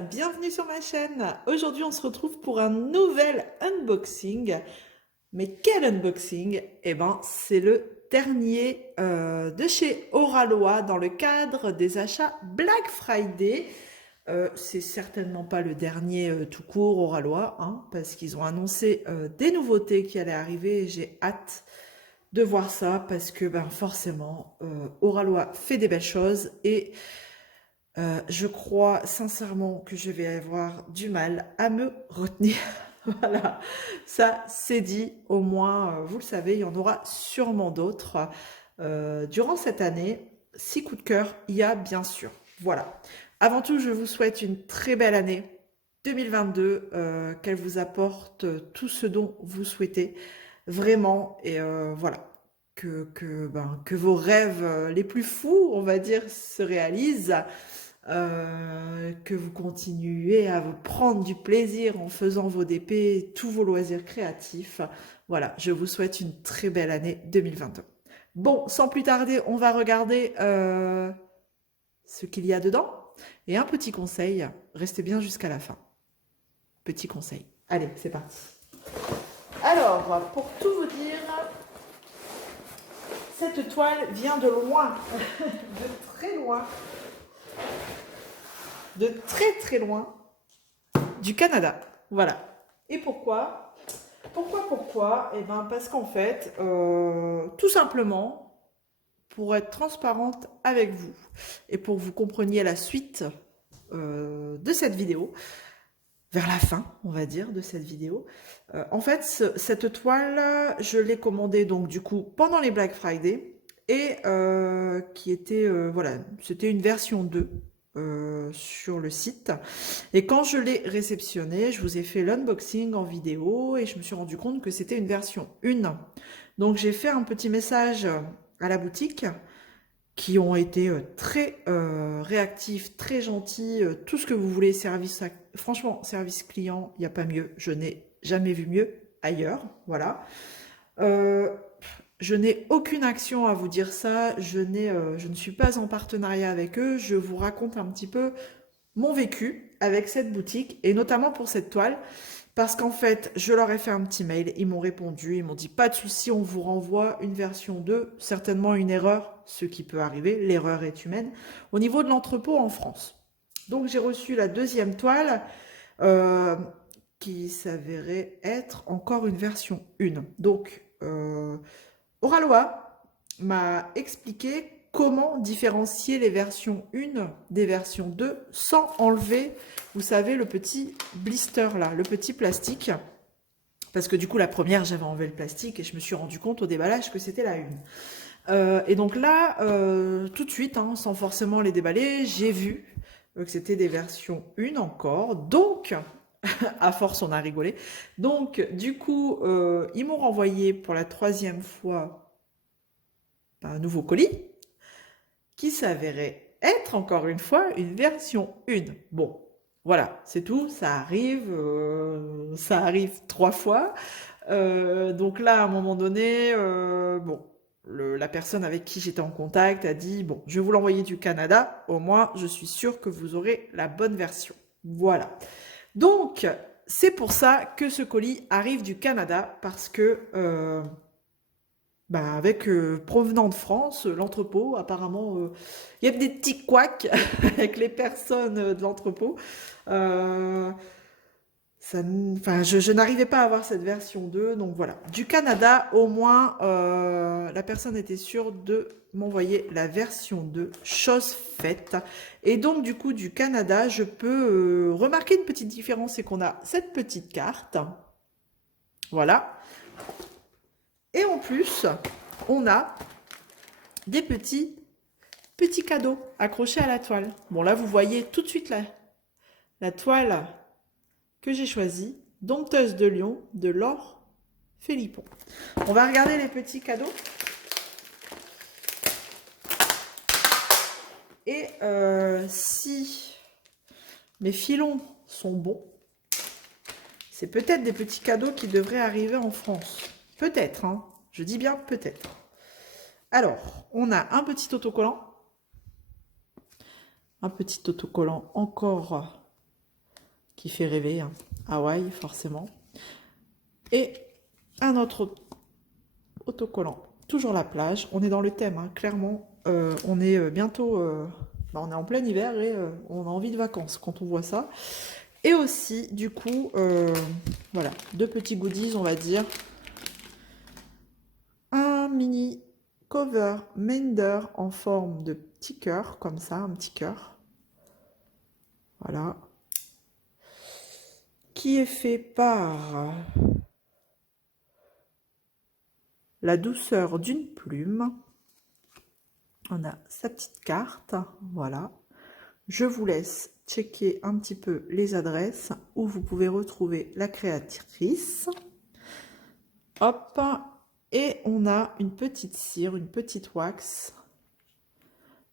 bienvenue sur ma chaîne. Aujourd'hui on se retrouve pour un nouvel unboxing. Mais quel unboxing? Eh ben c'est le dernier de chez Oralois dans le cadre des achats Black Friday. C'est certainement pas le dernier tout court Oralois, hein, parce qu'ils ont annoncé des nouveautés qui allaient arriver et j'ai hâte de voir ça parce que ben forcément Oralois fait des belles choses et je crois sincèrement que je vais avoir du mal à me retenir. Voilà, ça c'est dit. Au moins, vous le savez, il y en aura sûrement d'autres durant cette année. 6 coups de cœur, il y a bien sûr. Voilà. Avant tout, je vous souhaite une très belle année 2022, qu'elle vous apporte tout ce dont vous souhaitez, vraiment. Et voilà, que vos rêves les plus fous, on va dire, se réalisent, que vous continuez à vous prendre du plaisir en faisant vos DP, tous vos loisirs créatifs. Voilà, je vous souhaite une très belle année 2022. Bon, sans plus tarder, on va regarder ce qu'il y a dedans. Et un petit conseil, restez bien jusqu'à la fin. Petit conseil. Allez, c'est parti. Alors, pour tout vous dire, cette toile vient de loin, de très loin, de très très loin, du Canada. Voilà. Et pourquoi? Pourquoi? Eh bien, parce qu'en fait, tout simplement, pour être transparente avec vous et pour que vous compreniez la suite de cette vidéo, vers la fin, on va dire, de cette vidéo. En fait, cette toile, je l'ai commandée donc du coup pendant les Black Friday et qui était, voilà, c'était une version 2 sur le site. Et quand je l'ai réceptionnée, je vous ai fait l'unboxing en vidéo et je me suis rendu compte que c'était une version 1. Donc j'ai fait un petit message à la boutique qui ont été très réactifs, très gentils, tout ce que vous voulez, franchement, service client, il n'y a pas mieux, je n'ai jamais vu mieux ailleurs, voilà. Euh, je n'ai aucune action à vous dire ça, je ne suis pas en partenariat avec eux, je vous raconte un petit peu mon vécu avec cette boutique et notamment pour cette toile. Parce qu'en fait, je leur ai fait un petit mail, ils m'ont répondu, ils m'ont dit pas de souci, on vous renvoie une version 2, certainement une erreur, ce qui peut arriver, l'erreur est humaine, au niveau de l'entrepôt en France. Donc j'ai reçu la deuxième toile euh, qui s'avérait être encore une version 1. Donc Oralois m'a expliqué comment différencier les versions 1 des versions 2 sans enlever, vous savez, le petit blister là, le petit plastique. Parce que du coup, la première, j'avais enlevé le plastique et je me suis rendu compte au déballage que c'était la 1. Et donc là, tout de suite, hein, sans forcément les déballer, j'ai vu que c'était des versions 1 encore. Donc, à force, on a rigolé. Donc, du coup, ils m'ont renvoyé pour la 3e fois un nouveau colis qui s'avérait être encore une fois une version 1. Bon, voilà, c'est tout, ça arrive 3 fois. Donc là, à un moment donné, bon, la personne avec qui j'étais en contact a dit, bon, je vais vous l'envoyer du Canada, au moins je suis sûre que vous aurez la bonne version. Voilà. Donc, c'est pour ça que ce colis arrive du Canada, parce que bah avec provenant de France, l'entrepôt, apparemment, il y a des petits couacs avec les personnes de l'entrepôt. Euh, enfin, je n'arrivais pas à avoir cette version 2, donc voilà. Du Canada, au moins, la personne était sûre de m'envoyer la version 2, chose faite. Et donc, du coup, du Canada, je peux remarquer une petite différence, c'est qu'on a cette petite carte. Voilà. Et en plus, on a des petits cadeaux accrochés à la toile. Bon, là, vous voyez tout de suite la toile que j'ai choisie, Dompteuse de Lion de Laure Philippon. On va regarder les petits cadeaux. Et si mes filons sont bons, c'est peut-être des petits cadeaux qui devraient arriver en France. Peut-être, hein. Je dis bien peut-être. Alors, on a un petit autocollant. Un petit autocollant encore qui fait rêver, hein. Hawaï, forcément. Et un autre autocollant, toujours la plage. On est dans le thème, hein, clairement. On est bientôt, on est en plein hiver et on a envie de vacances quand on voit ça. Et aussi, du coup, voilà, 2 petits goodies, on va dire. Un mini cover Mender en forme de petit cœur, comme ça, un petit cœur. Voilà. Qui est fait par la douceur d'une plume. On a sa petite carte, voilà. Je vous laisse checker un petit peu les adresses où vous pouvez retrouver la créatrice. Hop, et on a une petite cire, une petite wax.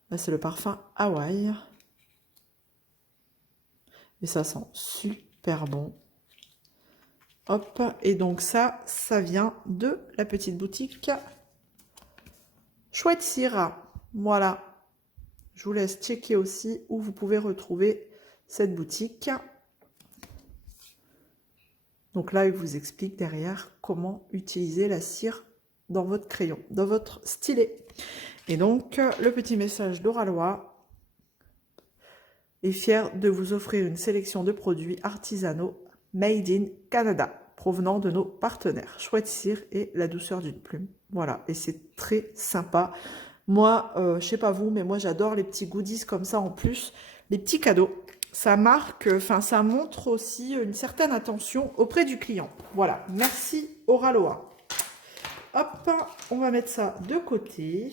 Là, c'est le parfum Hawaï. Et ça sent super bon. Hop, et donc ça vient de la petite boutique Chouette Cire. Voilà. Je vous laisse checker aussi où vous pouvez retrouver cette boutique. Donc là, il vous explique derrière comment utiliser la cire dans votre crayon, dans votre stylet. Et donc, le petit message d'Oralois est fier de vous offrir une sélection de produits artisanaux made in Canada, provenant de nos partenaires. Chouette Cire et la douceur d'une plume. Voilà, et c'est très sympa. Moi, je sais pas vous, mais moi j'adore les petits goodies comme ça en plus, les petits cadeaux. Ça marque, enfin ça montre aussi une certaine attention auprès du client. Voilà, merci Oralois. Hop, on va mettre ça de côté.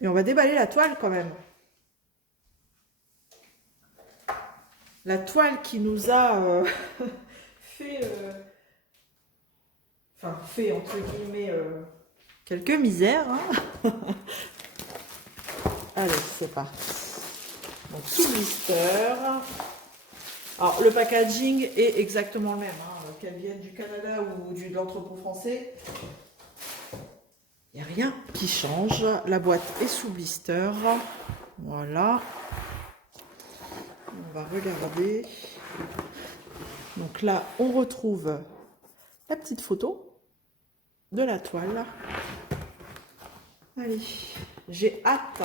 Et on va déballer la toile quand même. La toile qui nous a fait, fait entre guillemets quelques misères. Hein. Allez, c'est parti. Donc, sous blister. Alors, le packaging est exactement le même, hein, qu'elle vienne du Canada ou de l'entrepôt français. Il n'y a rien qui change. La boîte est sous blister. Voilà. On va regarder. Donc là, on retrouve la petite photo de la toile. Allez, j'ai hâte.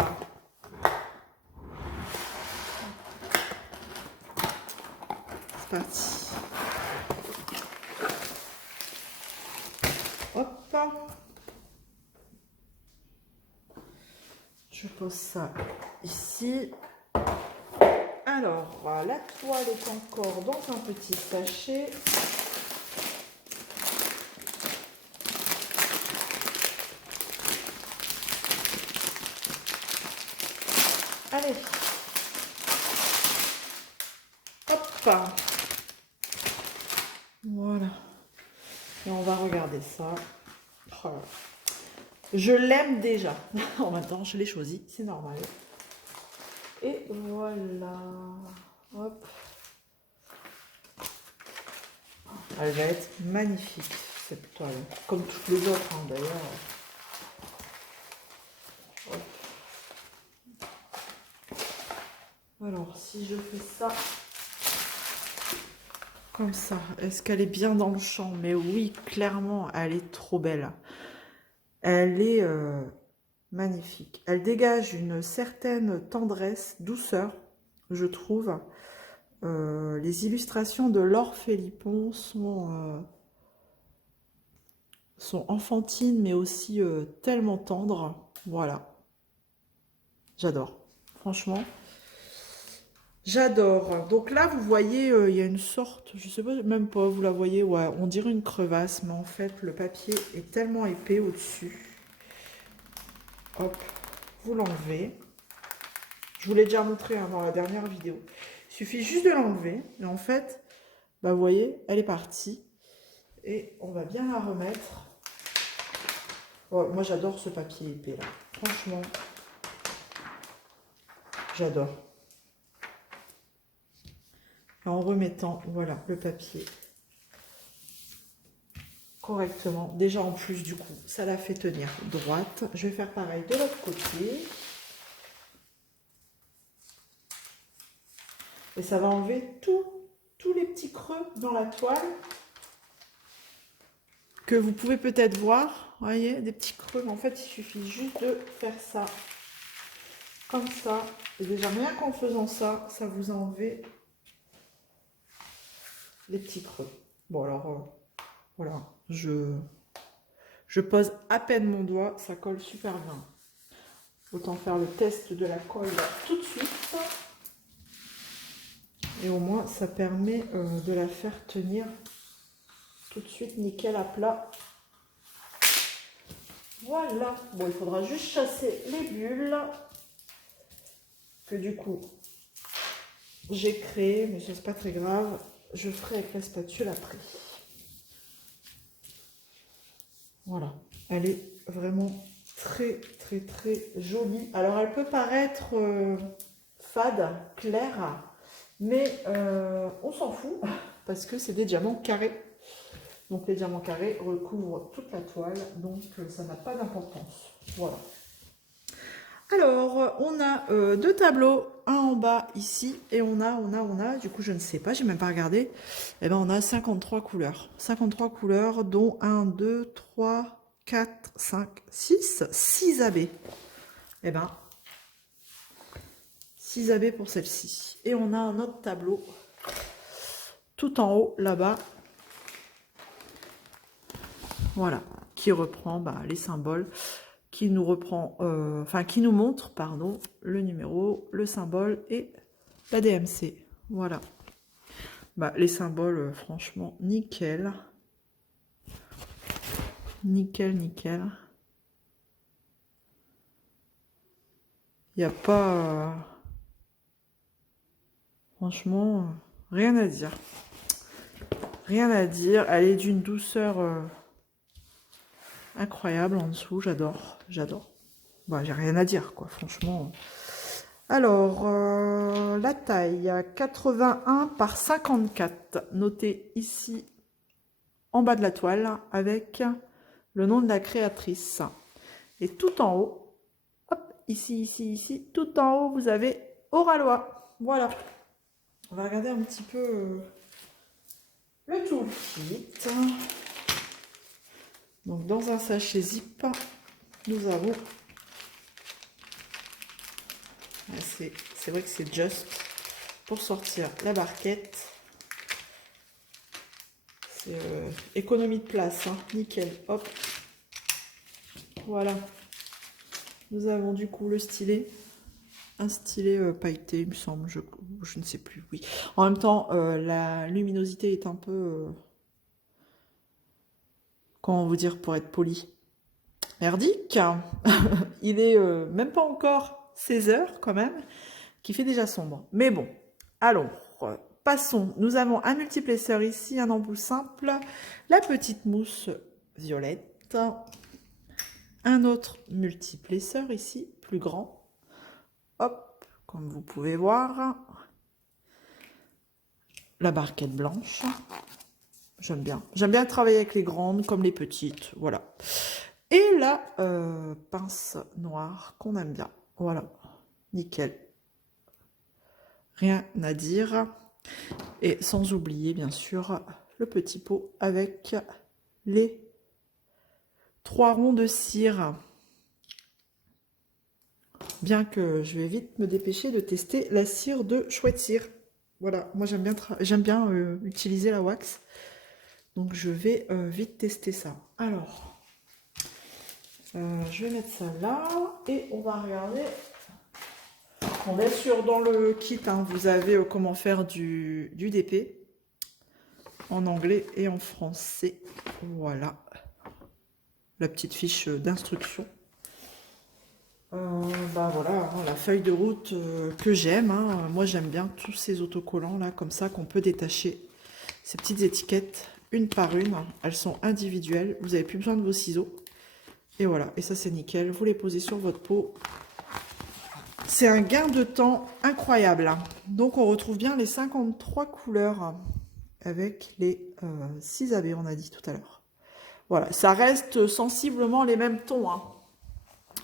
C'est parti. Hop. Je pose ça ici. Alors, la toile est encore dans un petit sachet. Allez. Hop. Voilà. Et on va regarder ça. Oh là là. Je l'aime déjà. En même temps, je l'ai choisi, c'est normal. Et voilà. Hop. Elle va être magnifique, cette toile. Comme toutes les autres, hein, d'ailleurs. Alors, si je fais ça comme ça, est-ce qu'elle est bien dans le champ? Mais oui, clairement, elle est trop belle. Elle est magnifique. Elle dégage une certaine tendresse, douceur, je trouve. Les illustrations de Laure Philippon sont enfantines, mais aussi tellement tendres. Voilà. J'adore. Franchement, j'adore. Donc là, vous voyez, il y a une sorte, je sais pas, même pas, vous la voyez, ouais, on dirait une crevasse, mais en fait, le papier est tellement épais au-dessus. Hop, vous l'enlevez. Je vous l'ai déjà montré hein, dans la dernière vidéo. Il suffit juste de l'enlever. Et en fait, bah, vous voyez, elle est partie. Et on va bien la remettre. Oh, moi, j'adore ce papier épais là. Franchement, j'adore. En remettant, voilà, le papier correctement. Déjà, en plus, du coup, ça la fait tenir droite. Je vais faire pareil de l'autre côté. Et ça va enlever tous les petits creux dans la toile que vous pouvez peut-être voir. Vous voyez, des petits creux. Mais en fait, il suffit juste de faire ça. Comme ça. Et déjà, rien qu'en faisant ça, ça vous a enlevé les petits creux. Bon, alors, voilà. Je pose à peine mon doigt. Ça colle super bien. Autant faire le test de la colle tout de suite. Et au moins, ça permet de la faire tenir tout de suite nickel à plat. Voilà. Bon, il faudra juste chasser les bulles. Que du coup, j'ai créé, mais ça c'est pas très grave. Je ferai avec la spatule après. Voilà. Elle est vraiment très jolie. Alors, elle peut paraître fade, claire. Mais on s'en fout parce que c'est des diamants carrés. Donc les diamants carrés recouvrent toute la toile, donc ça n'a pas d'importance. Voilà. Alors, on a deux tableaux, un en bas ici, et on a, du coup je ne sais pas, j'ai même pas regardé, et ben on a 53 couleurs. 53 couleurs, dont 1, 2, 3, 4, 5, 6 AB. Et ben 6 AB pour celle-ci. Et on a un autre tableau tout en haut, là-bas. Voilà, qui reprend les symboles, qui nous reprend, qui nous montre, pardon, le numéro, le symbole et la DMC. Voilà. Les symboles, franchement, nickel. Nickel. Il n'y a pas... franchement, rien à dire. Rien à dire. Elle est d'une douceur incroyable en dessous. J'adore. J'ai rien à dire, quoi, franchement. Alors, la taille, 81 par 54. Notée ici, en bas de la toile, avec le nom de la créatrice. Et tout en haut, hop, ici, tout en haut, vous avez Oralois. Voilà. On va regarder un petit peu le toolkit. Donc, dans un sachet zip, nous avons... C'est vrai que c'est juste pour sortir la barquette. C'est économie de place, hein. Nickel. Hop. Voilà. Nous avons du coup le stylet. Un stylet pailleté, il me semble. Je ne sais plus. Oui. En même temps, la luminosité est un peu... comment vous dire pour être poli? Merdique. Il est même pas encore 16 heures quand même, qui fait déjà sombre. Mais bon, allons, passons. Nous avons un multiplesseur ici, un embout simple, la petite mousse violette, un autre multiplesseur ici, plus grand. Hop, comme vous pouvez voir, la barquette blanche. J'aime bien. J'aime bien travailler avec les grandes comme les petites, voilà. Et la pince noire qu'on aime bien. Voilà, nickel. Rien à dire. Et sans oublier, bien sûr, le petit pot avec les 3 ronds de cire. Bien que je vais vite me dépêcher de tester la cire de Chouette Cire. Voilà, moi j'aime bien utiliser la wax. Donc je vais vite tester ça. Alors, je vais mettre ça là et on va regarder. Bon, bien sûr, dans le kit, hein, vous avez comment faire du DP en anglais et en français. Voilà, la petite fiche d'instruction. Voilà, hein, la feuille de route que j'aime. Hein. Moi, j'aime bien tous ces autocollants là, comme ça, qu'on peut détacher. Ces petites étiquettes, une par une. Elles sont individuelles. Vous n'avez plus besoin de vos ciseaux. Et voilà, et ça c'est nickel. Vous les posez sur votre peau. C'est un gain de temps incroyable. Donc on retrouve bien les 53 couleurs avec les 6 AB, on a dit tout à l'heure. Voilà, ça reste sensiblement les mêmes tons. Hein.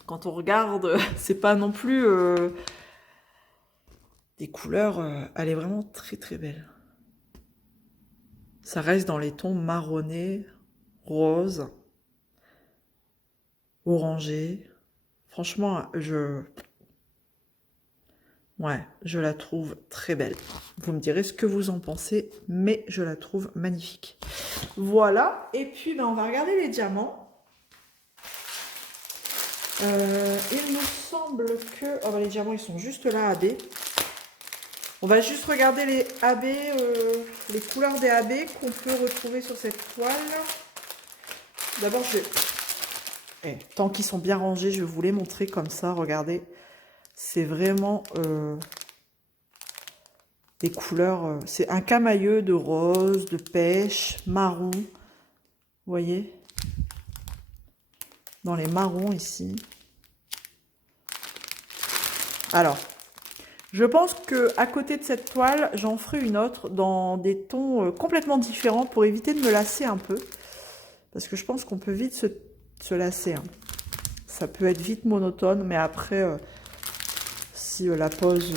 Quand on regarde, c'est pas non plus des couleurs, elle est vraiment très très belle. Ça reste dans les tons marronnés, rose, orangé. Franchement, ouais, je la trouve très belle. Vous me direz ce que vous en pensez, mais je la trouve magnifique. Voilà, et puis ben, on va regarder les diamants. Il me semble que... Oh, ben, les diamants, ils sont juste là, AB. On va juste regarder les AB, les couleurs des AB qu'on peut retrouver sur cette toile. D'abord, tant qu'ils sont bien rangés, je vais vous les montrer comme ça, regardez. C'est vraiment des couleurs... c'est un camailleux de rose, de pêche, marron. Vous voyez? Dans les marrons ici. Alors, je pense que à côté de cette toile, j'en ferai une autre dans des tons complètement différents pour éviter de me lasser un peu. Parce que je pense qu'on peut vite se lasser. Hein. Ça peut être vite monotone, mais après, si la pose...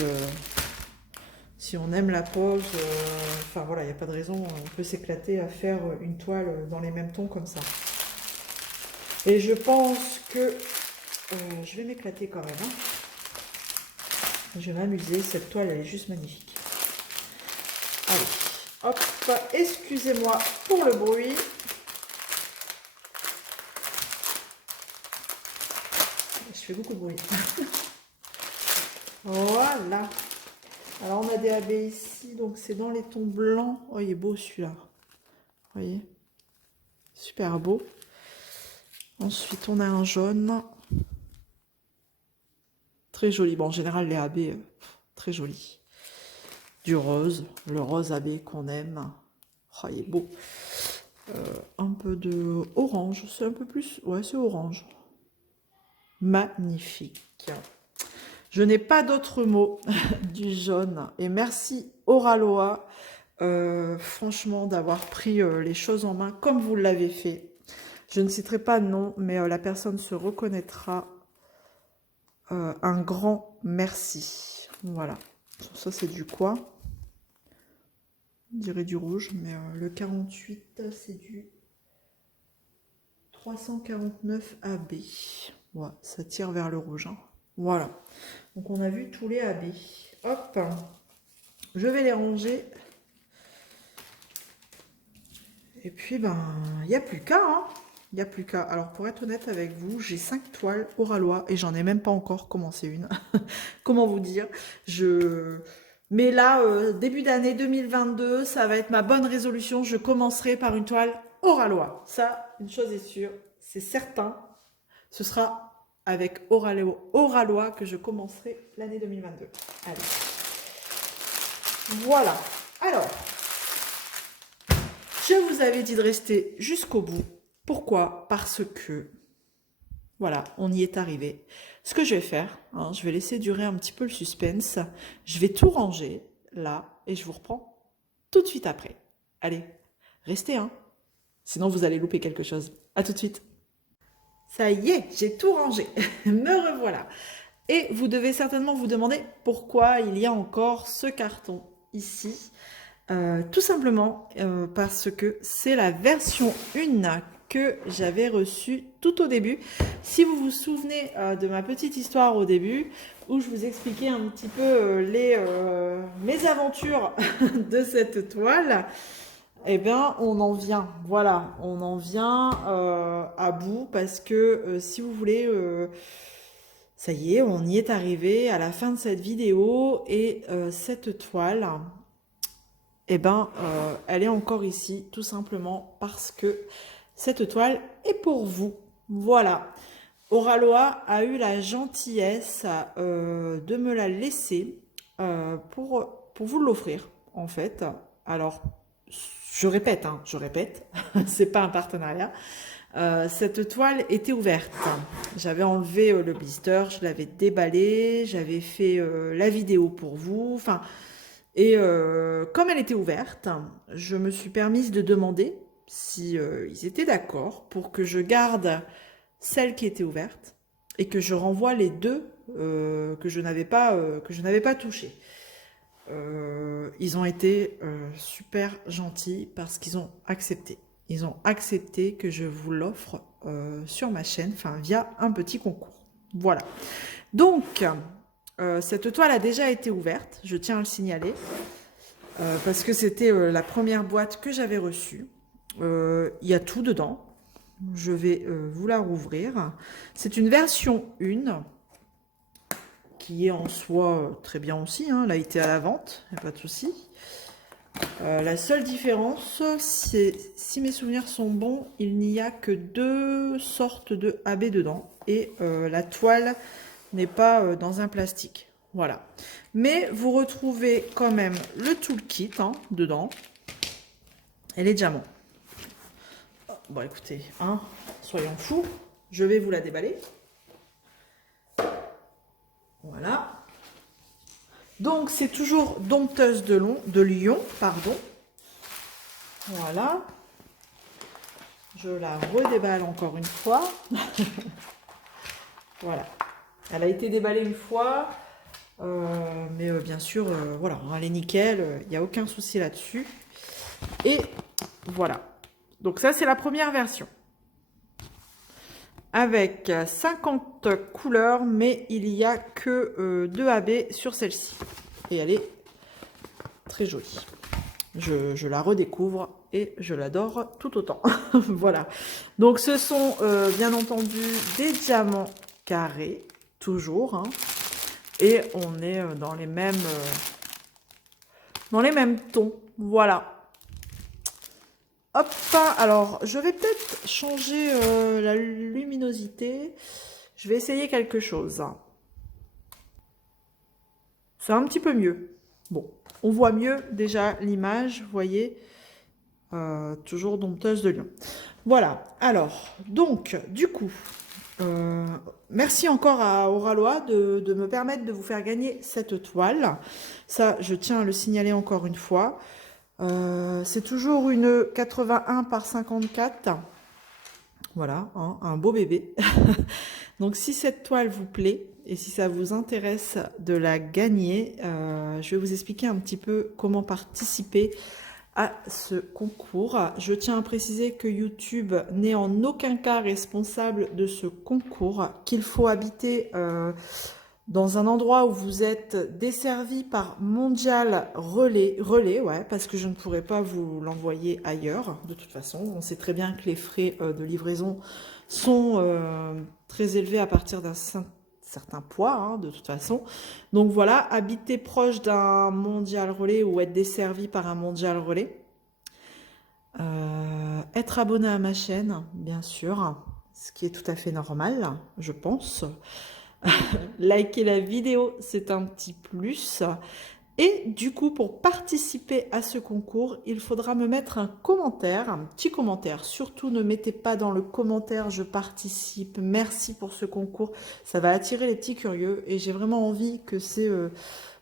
si on aime la pose, enfin voilà, il n'y a pas de raison, on peut s'éclater à faire une toile dans les mêmes tons comme ça. Et je pense que je vais m'éclater quand même. Hein. Je vais m'amuser, cette toile elle est juste magnifique. Allez, hop, excusez-moi pour le bruit. Je fais beaucoup de bruit. Voilà. Alors on a des AB ici, donc c'est dans les tons blancs. Oh, il est beau celui-là. Vous voyez? Super beau. Ensuite on a un jaune. Très joli. Bon, en général, les AB, très jolis. Du rose, le rose AB qu'on aime. Oh, il est beau. Un peu de orange, c'est un peu plus... Ouais, c'est orange. Magnifique. Je n'ai pas d'autres mots du jaune. Et merci Oraloa, franchement, d'avoir pris les choses en main comme vous l'avez fait. Je ne citerai pas de nom, mais la personne se reconnaîtra. Un grand merci. Voilà. Ça, c'est du quoi? On dirait du rouge, mais le 48, c'est du 349 AB. Ouais, ça tire vers le rouge. Hein. Voilà. Donc, on a vu tous les AB. Hop. Je vais les ranger. Et puis, ben, il n'y a plus qu'à, hein. Il n'y a plus qu'à. Alors, pour être honnête avec vous, j'ai 5 toiles Oralois et j'en ai même pas encore commencé une. Comment vous dire? Mais là, début d'année 2022, ça va être ma bonne résolution. Je commencerai par une toile Oralois. Ça, une chose est sûre, c'est certain. Ce sera avec Oralois que je commencerai l'année 2022. Allez. Voilà. Alors, je vous avais dit de rester jusqu'au bout. Pourquoi? Parce que, voilà, on y est arrivé. Ce que je vais faire, hein, je vais laisser durer un petit peu le suspense. Je vais tout ranger, là, et je vous reprends tout de suite après. Allez, restez, hein. Sinon, vous allez louper quelque chose. À tout de suite. Ça y est, j'ai tout rangé. Me revoilà. Et vous devez certainement vous demander pourquoi il y a encore ce carton ici. Tout simplement parce que c'est la version 1 que j'avais reçue tout au début. Si vous vous souvenez de ma petite histoire au début, où je vous expliquais un petit peu mes aventures de cette toile, eh bien on en vient, voilà, on en vient à bout parce que si vous voulez... ça y est, on y est arrivé à la fin de cette vidéo et cette toile... eh ben, elle est encore ici, tout simplement parce que cette toile est pour vous. Voilà. Oraloa a eu la gentillesse de me la laisser pour vous l'offrir, en fait. Alors, je répète, c'est pas un partenariat. Cette toile était ouverte. J'avais enlevé le blister, je l'avais déballé, j'avais fait la vidéo pour vous, enfin... Et comme elle était ouverte, je me suis permise de demander si ils étaient d'accord pour que je garde celle qui était ouverte et que je renvoie les deux que je n'avais pas touchées. ils ont été super gentils parce qu'ils ont accepté. Ils ont accepté que je vous l'offre sur ma chaîne, enfin via un petit concours. Voilà. Donc, cette toile a déjà été ouverte, je tiens à le signaler, parce que c'était la première boîte que j'avais reçue. Il y a tout dedans. Je vais vous la rouvrir. C'est une version 1 qui est en soi très bien aussi. Hein. Elle a été à la vente, il n'y a pas de souci. La seule différence, c'est, si mes souvenirs sont bons, il n'y a que 2 sortes de AB dedans. Et la toile n'est pas dans un plastique. Voilà. Mais vous retrouvez quand même le toolkit hein, dedans. Et les diamants. Bon, écoutez, hein, soyons fous. Je vais vous la déballer. Voilà. Donc, c'est toujours dompteuse de lion, pardon. Voilà. Je la redéballe encore une fois. Voilà. Elle a été déballée une fois. Mais bien sûr, voilà, elle est nickel. Il n'y a aucun souci là-dessus. Et voilà. Donc ça, c'est la première version. Avec 50 couleurs, mais il n'y a que 2 AB sur celle-ci. Et elle est très jolie. Je la redécouvre et je l'adore tout autant. Voilà. Donc ce sont bien entendu des diamants carrés, toujours. Hein. Et on est dans les mêmes tons. Voilà. Hop, alors je vais peut-être changer la luminosité. Je vais essayer quelque chose. C'est un petit peu mieux. Bon, on voit mieux déjà l'image, vous voyez. Toujours dompteuse de lion. Voilà, alors, donc, du coup, merci encore à Oralois de me permettre de vous faire gagner cette toile. Ça, je tiens à le signaler encore une fois. C'est toujours une 81 par 54. Voilà, hein, un beau bébé. Donc, si cette toile vous plaît et si ça vous intéresse de la gagner, je vais vous expliquer un petit peu comment participer à ce concours. Je tiens à préciser que YouTube n'est en aucun cas responsable de ce concours, qu'il faut habiter dans un endroit où vous êtes desservi par Mondial Relais, ouais, parce que je ne pourrais pas vous l'envoyer ailleurs, de toute façon. On sait très bien que les frais de livraison sont très élevés à partir d'un certain poids, hein, de toute façon. Donc voilà, habiter proche d'un Mondial Relais ou être desservi par un Mondial Relais. Être abonné à ma chaîne, bien sûr, ce qui est tout à fait normal, je pense. Liker la vidéo, c'est un petit plus. Et du coup, pour participer à ce concours, il faudra me mettre un commentaire, un petit commentaire. Surtout, ne mettez pas dans le commentaire « Je participe, merci pour ce concours ». Ça va attirer les petits curieux et j'ai vraiment envie que c'est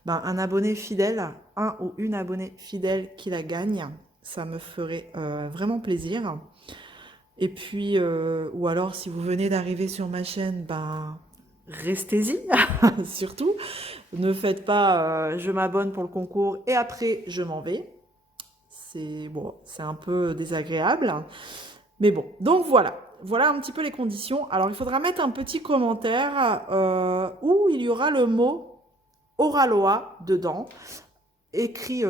un abonné fidèle, un ou une abonnée fidèle qui la gagne. Ça me ferait vraiment plaisir. Et puis, ou alors, si vous venez d'arriver sur ma chaîne, restez-y, surtout. Ne faites pas je m'abonne pour le concours et après je m'en vais. C'est bon, c'est un peu désagréable. Mais bon, donc voilà. Voilà un petit peu les conditions. Alors, il faudra mettre un petit commentaire où il y aura le mot Oralois dedans. Écrit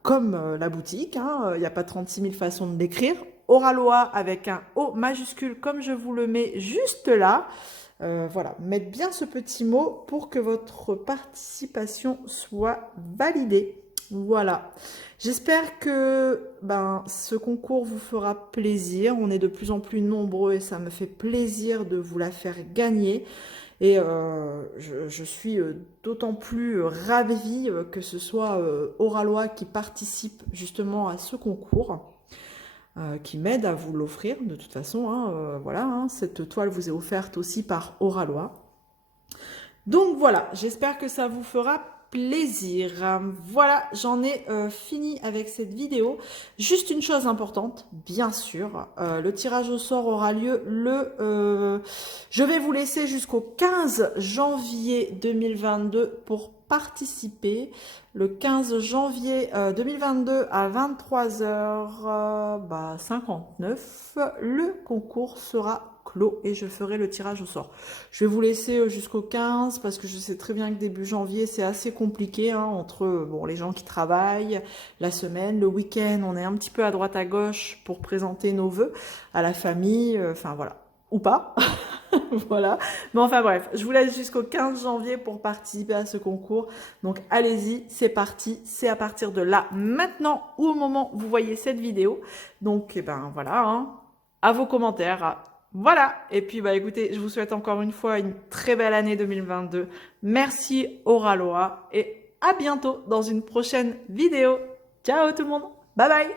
comme la boutique. Hein, il n'y a pas 36 000 façons de l'écrire. Oralois avec un O majuscule comme je vous le mets juste là. Voilà, mettre bien ce petit mot pour que votre participation soit validée. Voilà, j'espère que ce concours vous fera plaisir. On est de plus en plus nombreux et ça me fait plaisir de vous la faire gagner. Et je suis d'autant plus ravie que ce soit Oralois qui participe justement à ce concours. Qui m'aide à vous l'offrir de toute façon. Hein, voilà, hein, cette toile vous est offerte aussi par Oralois. Donc voilà, j'espère que ça vous fera plaisir. Voilà, j'en ai fini avec cette vidéo. Juste une chose importante, bien sûr, le tirage au sort aura lieu je vais vous laisser jusqu'au 15 janvier 2022 pour participer le 15 janvier 2022 à 23h59. Le concours sera clos et je ferai le tirage au sort. Je vais vous laisser jusqu'au 15 parce que je sais très bien que début janvier c'est assez compliqué hein, entre bon, les gens qui travaillent la semaine, le week-end, on est un petit peu à droite à gauche pour présenter nos vœux à la famille, enfin voilà, ou pas. Voilà, mais enfin bref, je vous laisse jusqu'au 15 janvier pour participer à ce concours. Donc allez-y, c'est parti, c'est à partir de là, maintenant ou au moment où vous voyez cette vidéo. Donc ben voilà, hein, à vos commentaires. Voilà, et puis bah écoutez, je vous souhaite encore une fois une très belle année 2022. Merci Oraloa et à bientôt dans une prochaine vidéo. Ciao tout le monde, bye bye.